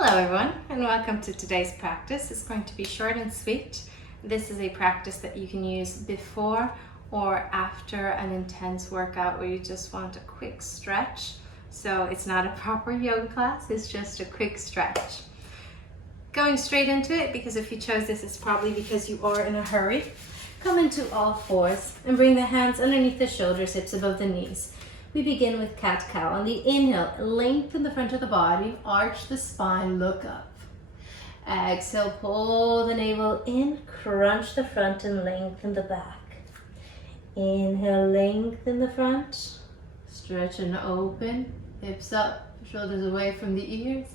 Hello everyone and welcome to today's practice. It's going to be short and sweet. This is a practice that you can use before or after an intense workout where you just want a quick stretch. So it's not a proper yoga class, it's just a quick stretch. Going straight into it, because if you chose this, it's probably because you are in a hurry. Come into all fours and bring the hands underneath the shoulders, hips above the knees. We begin with CatCow. On the inhale, lengthen the front of the body, arch the spine, look up. Exhale, pull the navel in, crunch the front and lengthen the back. Inhale, lengthen the front, stretch and open, hips up, shoulders away from the ears.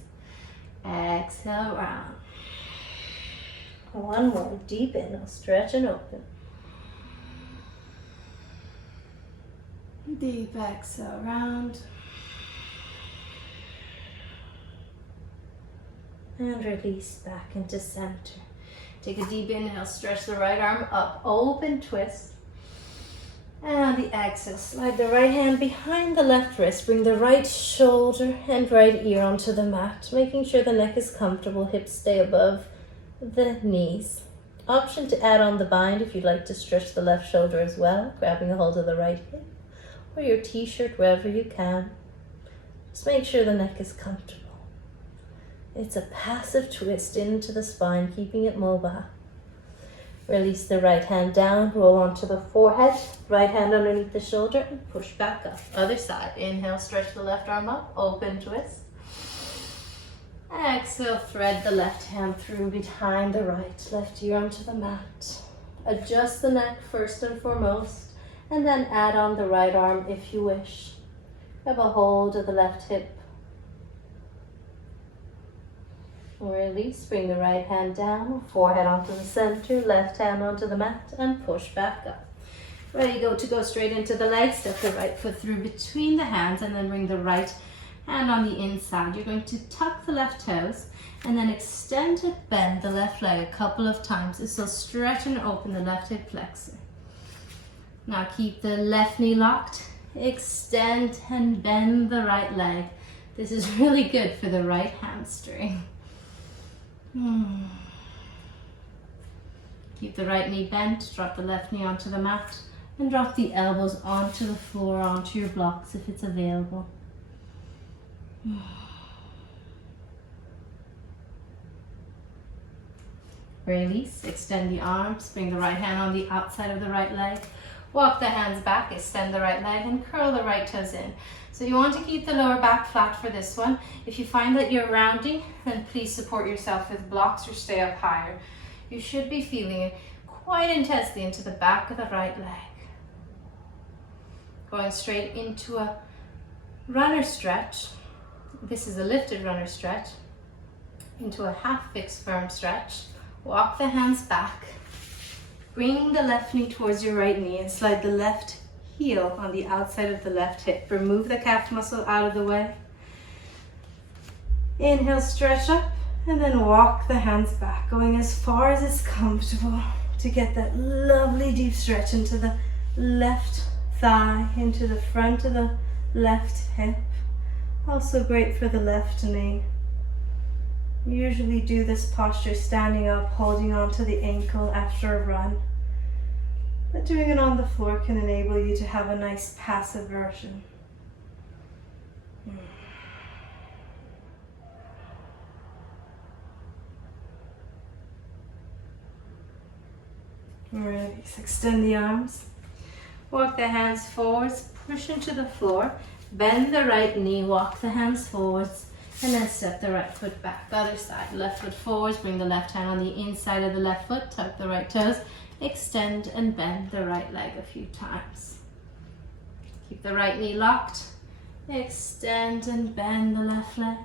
Exhale, round. One more, deep inhale, stretch and open. Deep exhale, round. And release back into center. Take a deep inhale, stretch the right arm up, open, twist. And on the exhale, slide the right hand behind the left wrist. Bring the right shoulder and right ear onto the mat, making sure the neck is comfortable, hips stay above the knees. Option to add on the bind if you'd like to stretch the left shoulder as well, grabbing a hold of the right hip or your t-shirt, wherever you can. Just make sure the neck is comfortable. It's a passive twist into the spine, keeping it mobile. Release the right hand down, roll onto the forehead, right hand underneath the shoulder, and push back up. Other side. Inhale, stretch the left arm up, open, twist. Exhale, thread the left hand through behind the right, left ear onto the mat. Adjust the neck first and foremost, and then add on the right arm if you wish. Grab a hold of the left hip. Release, bring the right hand down, forehead onto the center, left hand onto the mat, and push back up. Ready to go straight into the legs. Step the right foot through between the hands and then bring the right hand on the inside. You're going to tuck the left toes and then extend and bend the left leg a couple of times. This will stretch and open the left hip flexor. Now keep the left knee locked, extend and bend the right leg. This is really good for the right hamstring. Keep the right knee bent, drop the left knee onto the mat, and drop the elbows onto the floor, onto your blocks if it's available. Release, extend the arms, bring the right hand on the outside of the right leg. Walk the hands back, extend the right leg, and curl the right toes in. So you want to keep the lower back flat for this one. If you find that you're rounding, then please support yourself with blocks or stay up higher. You should be feeling it quite intensely into the back of the right leg. Going straight into a runner stretch. This is a lifted runner stretch. Into a half fixed firm stretch. Walk the hands back. Bring the left knee towards your right knee and slide the left heel on the outside of the left hip. Remove the calf muscle out of the way. Inhale, stretch up, and then walk the hands back, going as far as it's comfortable to get that lovely deep stretch into the left thigh, into the front of the left hip. Also great for the left knee. Usually do this posture standing up, holding on to the ankle after a run. But doing it on the floor can enable you to have a nice passive version. Release, extend the arms. Walk the hands forwards, push into the floor. Bend the right knee, walk the hands forwards. And then step the right foot back. The other side, left foot forwards, bring the left hand on the inside of the left foot, tuck the right toes, extend and bend the right leg a few times. Keep the right knee locked, extend and bend the left leg.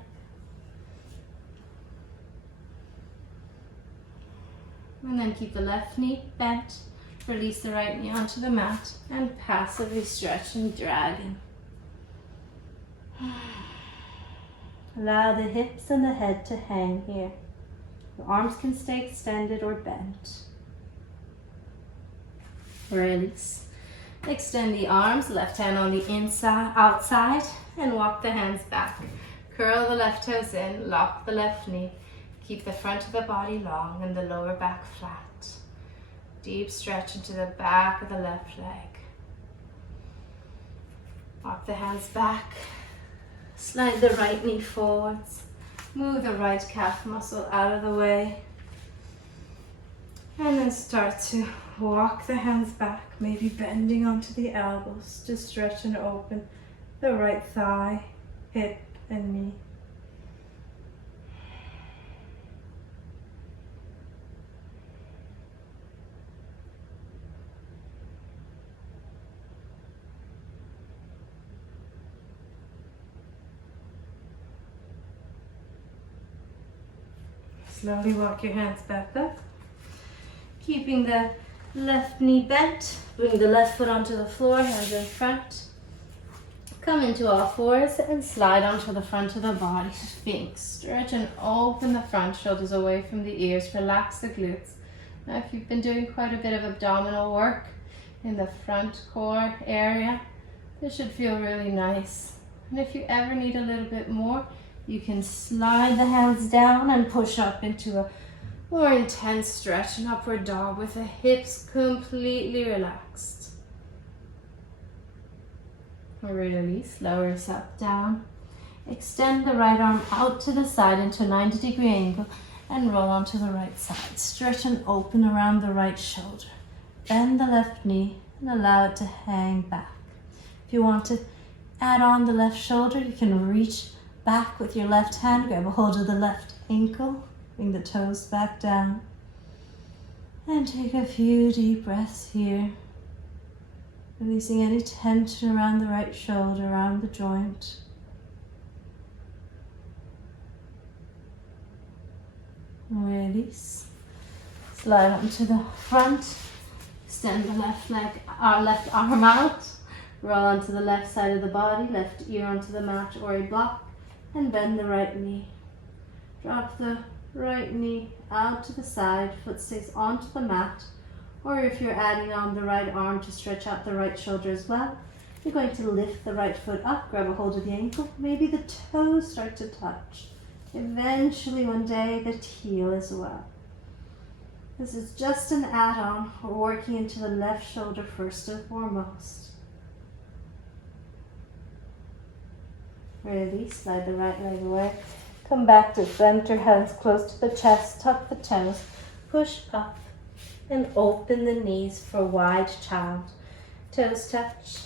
And then keep the left knee bent, release the right knee onto the mat, and passively stretch and dragon. Allow the hips and the head to hang here. The arms can stay extended or bent. Release. Extend the arms, left hand on the inside, outside, and walk the hands back. Curl the left toes in, lock the left knee. Keep the front of the body long and the lower back flat. Deep stretch into the back of the left leg. Walk the hands back. Slide the right knee forwards. Move the right calf muscle out of the way. And then start to walk the hands back, maybe bending onto the elbows to stretch and open the right thigh, hip, and knee. Slowly walk your hands back up. Keeping the left knee bent, bring the left foot onto the floor, hands in front. Come into all fours and slide onto the front of the body. Sphinx. Stretch and open the front, shoulders away from the ears. Relax the glutes. Now if you've been doing quite a bit of abdominal work in the front core area, this should feel really nice. And if you ever need a little bit more, you can slide the hands down and push up into a more intense stretch, an upward dog with the hips completely relaxed. Release, lower yourself down. Extend the right arm out to the side into a 90-degree angle and roll onto the right side. Stretch and open around the right shoulder. Bend the left knee and allow it to hang back. If you want to add on the left shoulder, you can reach back with your left hand, grab a hold of the left ankle, bring the toes back down, and take a few deep breaths here, releasing any tension around the right shoulder, around the joint. Release. Slide onto the front, extend the left arm out, roll onto the left side of the body, left ear onto the mat or a block, and bend the right knee. Drop the right knee out to the side, foot stays onto the mat, or if you're adding on the right arm to stretch out the right shoulder as well, you're going to lift the right foot up, grab a hold of the ankle, maybe the toes start to touch. Eventually one day the heel as well. This is just an add-on. We're working into the left shoulder first and foremost. Release, slide the right leg away. Come back to center, hands close to the chest, tuck the toes, push up and open the knees for wide child. Toes touch,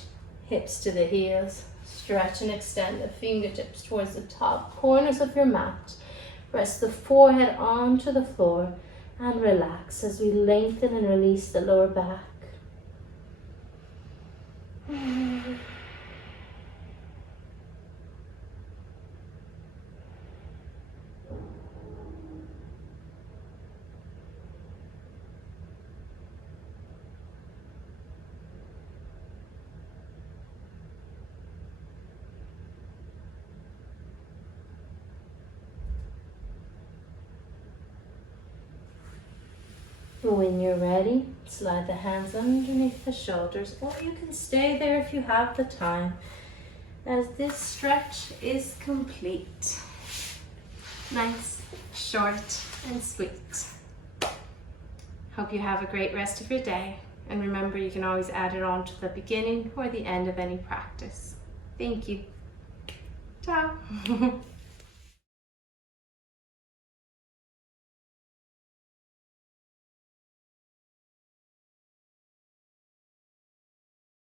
hips to the heels. Stretch and extend the fingertips towards the top corners of your mat. Press the forehead onto the floor and relax as we lengthen and release the lower back. When you're ready, slide the hands underneath the shoulders, or you can stay there if you have the time, as this stretch is complete. Nice, short, and sweet. Hope you have a great rest of your day, and remember you can always add it on to the beginning or the end of any practice. Thank you. Ciao.